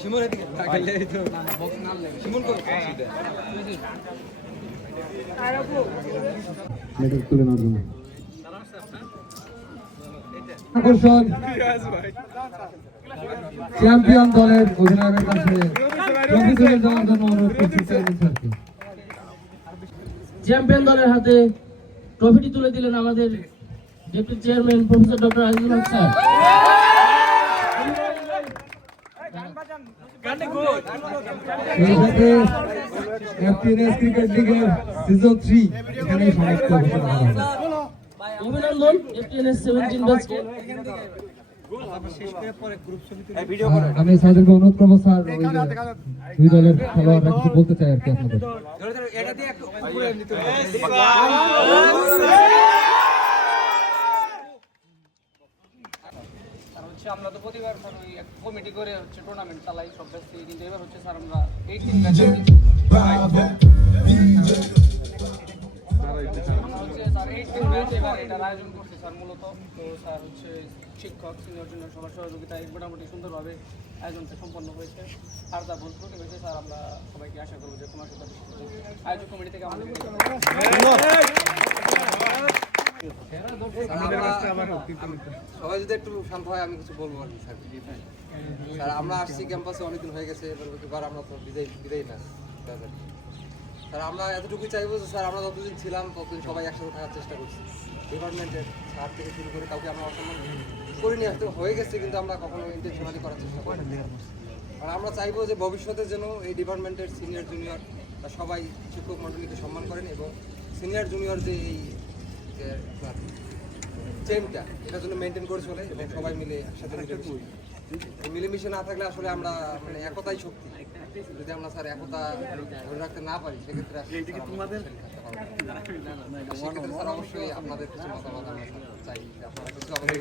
শিমুল এদিকে তাকালে এই তো না না বক্স না লাগে শিমুল কই মেডেল তুলে নেওয়ার জন্য আকর্ষণ চ্যাম্পিয়ন দলের অধিনায়কের কাছে ট্রফি তুলে দেওয়ার জন্য অনুরোধ করছি চেয়ারম্যান স্যারকে। চ্যাম্পিয়ন দলের হাতে ট্রফিটি তুলে দিলেন আমাদের deputy chairman professor doctor Azizul Haque sir. এই সাথে এফটিএনএস ক্রিকেট লিগের সিজন 3 এখানে সমাপ্ত ঘোষণা করা হলো। অভিনন্দন এফটিএনএস 17 ব্যাচকে। আমি স্যারদেরকে অনুরোধ করবো স্যার ওই যে দুই দলের খেলোয়াড়রা কিছু বলতে চাই আর কি আপনাদের। এটা দিয়ে একটু উপরে নিতে হবে আমরা তো প্রতিবার স্যার ওই কমিটি করে হচ্ছে টুর্নামেন্ট চালাই সব ব্যাচে, কিন্তু এবার হচ্ছে স্যার আমরা 18 ব্যাচ এবার এটার আয়োজন করছি স্যার মূলত। তো স্যার হচ্ছে শিক্ষক সিনিয়র জুনিয়র সবার সহযোগিতায় মোটামুটি সুন্দরভাবে আয়োজনটা সম্পন্ন হয়েছে। আর যা ভুল ত্রুটি হয়েছে স্যার আমরা সবাইকে আশা করবো যে তোমার সাথে আয়োজক কমিটি থেকে আমাদের সবাই যদি একটু শান্ত হয় আমি কিছু বলবো আর কি স্যার। স্যার আমরা আসছি ক্যাম্পাসে অনেকদিন হয়ে গেছে, এবার আমরা তো বিদায় না স্যার। আমরা এতটুকুই চাইবো যে স্যার আমরা যতদিন ছিলাম ততদিন সবাই একসাথে থাকার চেষ্টা করছি। ডিপার্টমেন্টের স্যার থেকে শুরু করে কাউকে আমরা অসম্মান করিনি, হয়তো হয়ে গেছে কিন্তু আমরা কখনো ইন্টেনশনালি করার চেষ্টা করি। আর আমরা চাইবো যে ভবিষ্যতে যেন এই ডিপার্টমেন্টের সিনিয়র জুনিয়র সবাই শিক্ষক মণ্ডলীকে সম্মান করেন এবং সিনিয়র জুনিয়র যে এই চেমটা এটার জন্য মেনটেন করে চলে এবং সবাই মিলে একসাথে মিলেমিশে না থাকলে আসলে আমরা মানে একতাই শক্তি। যদি আমরা স্যার একতা ধরে রাখতে না পারি সেক্ষেত্রে সেক্ষেত্রে স্যার অবশ্যই আপনাদের কিছু মতামত আমরা চাই, আপনারা কিছু আমাদের